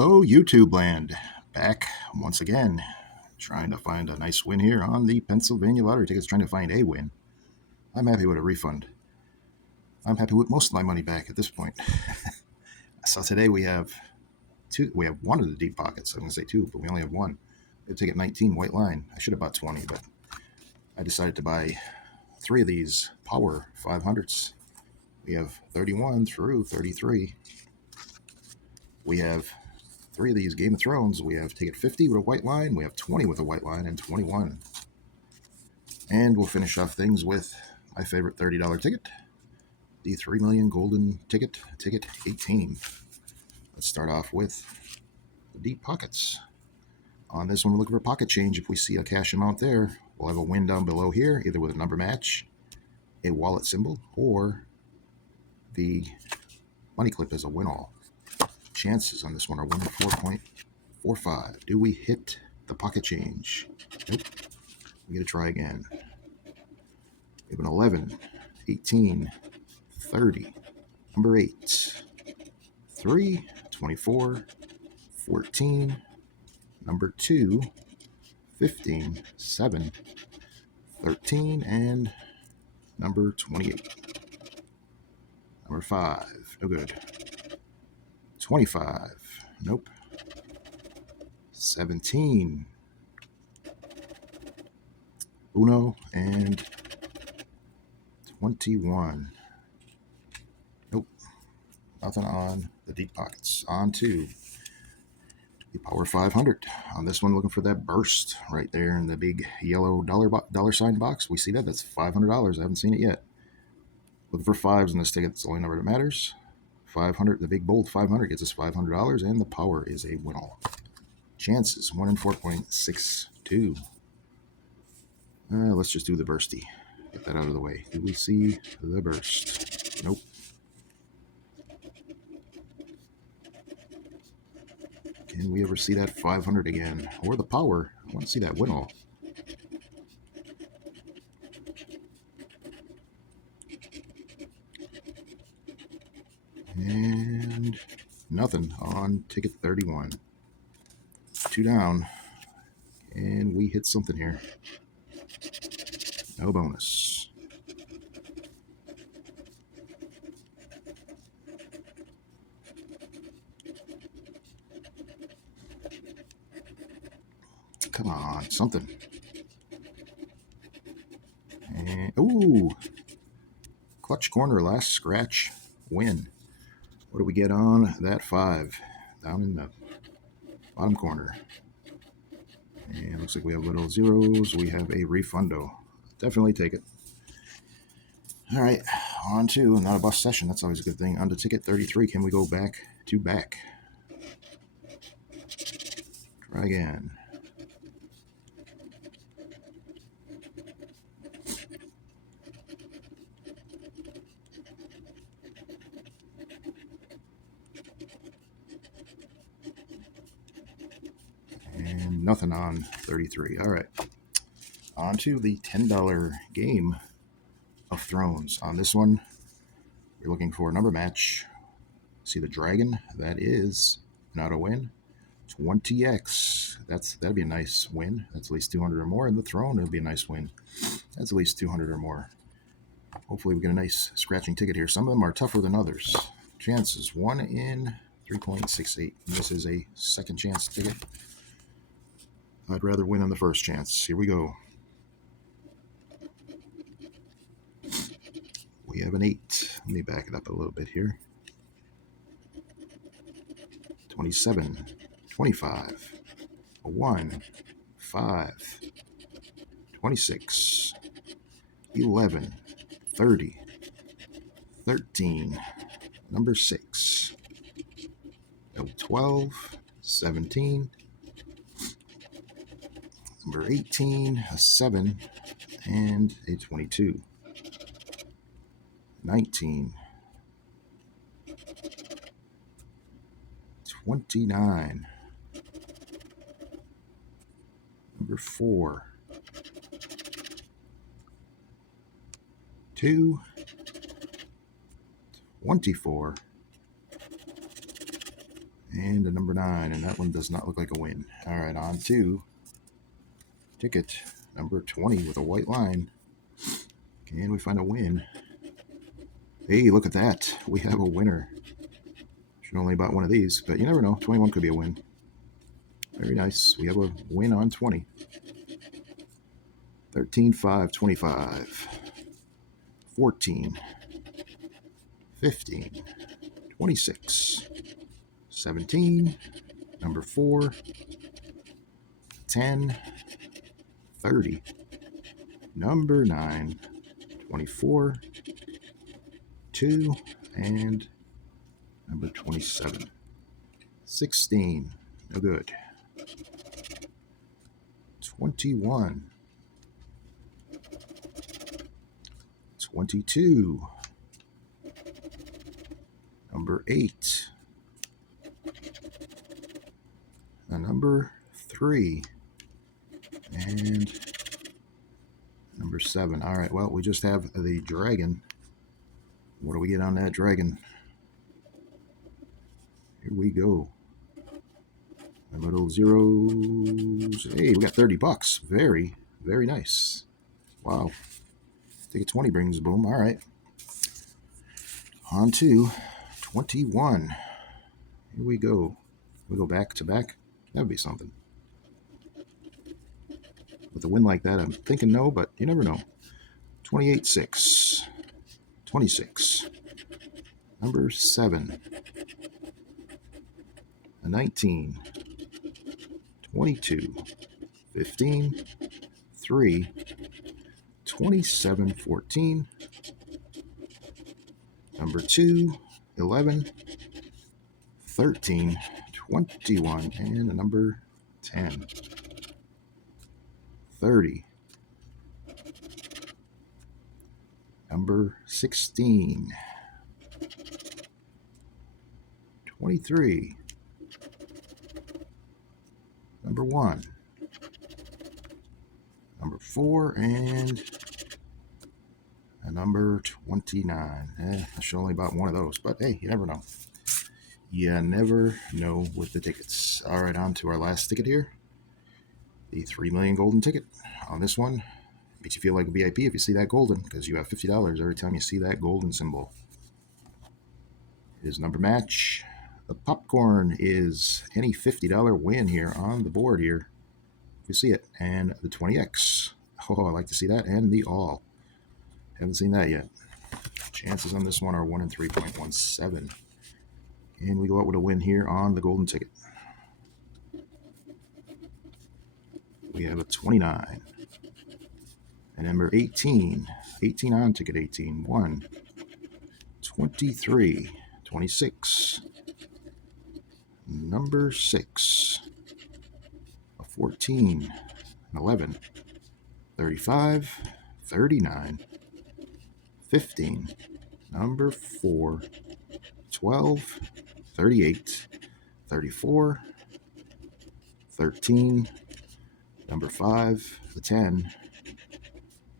Hello, YouTube land. Back once again, trying to find a nice win here on the Pennsylvania lottery tickets, trying to find a win. I'm happy with a refund. I'm happy with most of my money back at this point. So today we have one of the deep pockets. I'm going to say two, but we only have one. We have ticket 19, white line. I should have bought 20, but I decided to buy three of these power 500s. We have 31 through 33. We have three of these Game of Thrones. We have ticket 50 with a white line. We have 20 with a white line and 21. And we'll finish off things with my favorite $30 ticket, the 3 million golden ticket, ticket 18. Let's start off with the deep pockets. On this one, we're looking for pocket change. If we see a cash amount there, we'll have a win down below here, either with a number match, a wallet symbol, or the money clip as a win all. Chances on this one are 1 in 4.45. Do we hit the pocket change? Nope. We got to try again. We have an 11, 18, 30, number 8, 3, 24, 14, number 2, 15, 7, 13, and number 28. Number 5, no good. 25, nope. 17, Uno, and 21. Nope. Nothing on the deep pockets. On to the Power 500. On this one, looking for that burst right there in the big yellow dollar sign box. We see that. That's $500. I haven't seen it yet. Looking for fives in this ticket. It's the only number that matters. 500. The big bold 500 gets us $500, and the power is a win all. Chances 1 in 4.62. Let's just do the bursty. Get that out of the way. Do we see the burst? Nope. Can we ever see that 500 again? Or the power? I want to see that win all. And nothing on ticket 31. 2 down. And we hit something here. No bonus. Come on, something. And, ooh. Clutch corner, last scratch, win. What do we get on that 5? Down in the bottom corner. And looks like we have little zeros. We have a refundo. Definitely take it. All right, on to not a bust session. That's always a good thing. On to ticket 33. Can we go back to back? Try again. And nothing on 33. All right. On to the $10 Game of Thrones. On this one, we're looking for a number match. See the dragon? That is not a win. 20x. That'd be a nice win. That's at least 200 or more. And the throne, it'll be a nice win. That's at least 200 or more. Hopefully we get a nice scratching ticket here. Some of them are tougher than others. Chances 1 in 3.68. This is a second chance ticket. I'd rather win on the first chance. Here we go. We have an 8. Let me back it up a little bit here. 27, 25, a 1, 5, 26, 11, 30, 13, number 6, 12, 17, number 18, a 7, and a 22, 19, 29, number 4, 2, 24, and a number 9, and that one does not look like a win. All right, on to ticket number 20 with a white line. Can we find a win? Hey, look at that. We have a winner. Should only bought one of these, but you never know. 21 could be a win. Very nice. We have a win on 20. 13, 5, 25. 14. 15. 26. 17. Number 4. 10. 30. Number 9. 24. 2. And number 27. 16. No good. 21. 22. Number 8. Number 3. And number 7. All right, well, we just have the dragon. What do we get on that dragon? Here we go. A little zeros. Hey, we got 30 bucks. Very, very nice. Wow. Ticket 20 brings boom. All right. On to 21. Here we go. We go back to back. That would be something. With a win like that, I'm thinking no, but you never know. 28, 6. 26. Number 7. A 19. 22. 15. 3. 27, 14. Number 2. 11. 13. 21. And a number 10. 30. Number 16. 23. Number 1. Number 4 and a number 29. I should only bought one of those, but hey, you never know. You never know with the tickets. All right, on to our last ticket here. The 3 million golden ticket. On this one, makes you feel like a VIP if you see that golden, because you have $50 every time you see that golden symbol. It is number match. The popcorn is any $50 win here on the board here. If you see it. And the 20X. Oh, I like to see that. And the all. Haven't seen that yet. Chances on this one are 1 in 3.17. And we go out with a win here on the golden ticket. We have a 29. And number 18. 18 on ticket 18. 1. 23. 26. Number 6. A 14. 11. 35. 39. 15. Number 4. 12. 38. 34. 13. Number 5. The 10.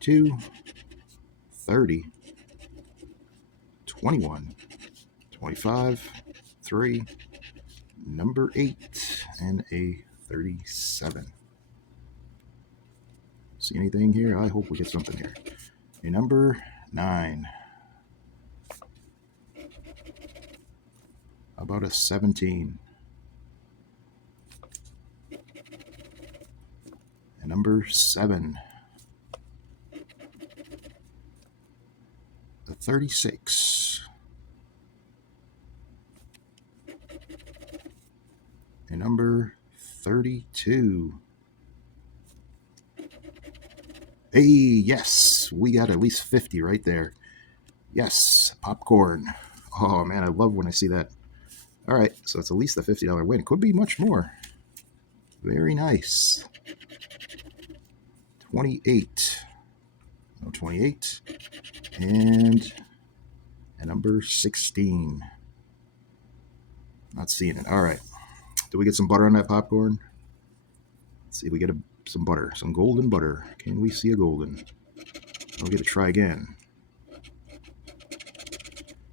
2. 30. 21. 25. 3. Number 8. And a 37. See anything here? I hope we get something here. A number 9. How about a 17? A number 7. A 36. A number 32. Hey, yes, we got at least 50 right there. Yes, popcorn. Oh, man, I love when I see that. All right, so it's at least a $50 win. Could be much more. Very nice. 28. No, 28. And a number 16. Not seeing it. All right. Do we get some butter on that popcorn? Let's see. We get some butter. Some golden butter. Can we see a golden? I'll get to try again.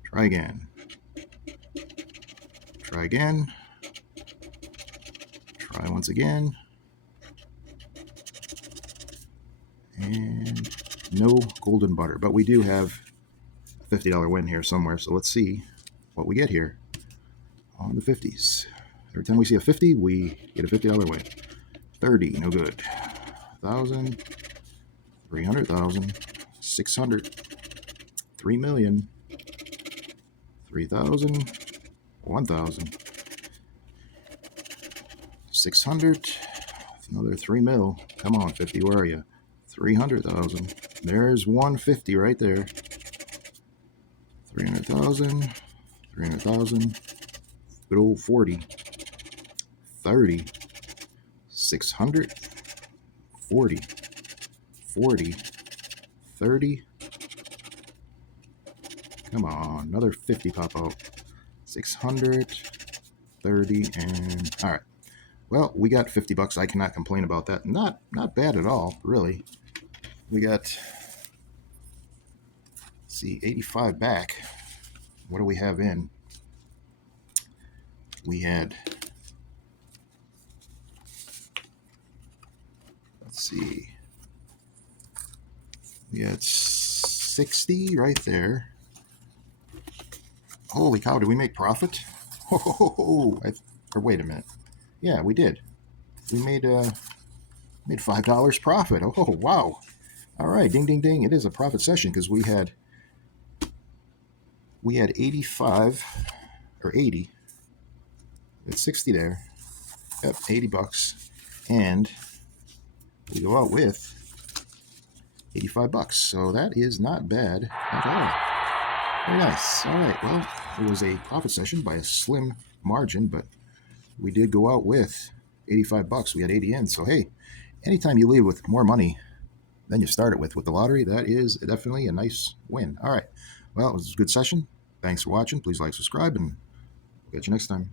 Try again. Try again. Try once again. And no golden butter. But we do have a $50 win here somewhere. So let's see what we get here on the 50s. Every time we see a 50, we get a $50 win. 30, no good. 1,000, 300,000, 600, 3 million, 3,000, 1,000, 600, another 3 mil. Come on, 50, where are you? 300,000. There's 150 right there. 300,000, 300,000. Good old 40, 30, 600, 40, 40, 30. Come on, another 50 pop out. 600, 30, and all right. Well, we got 50 bucks. I cannot complain about that. Not bad at all, really. We got, let's see, 85 back. What do we have in? We had, let's see, we had 60 right there. Holy cow, did we make profit? Oh, or wait a minute. Yeah, we did. We made $5 profit. Oh, wow. All right, ding, ding, ding. It is a profit session because we had 85 or 80. It's 60 there. Yep, 80 bucks. And we go out with 85 bucks. So that is not bad at all. Very nice. All right, well, it was a profit session by a slim margin, but we did go out with 85 bucks. We had 80 in. So, hey, anytime you leave with more money than you started with the lottery, that is definitely a nice win. All right. Well, it was a good session. Thanks for watching. Please like, subscribe, and we'll catch you next time.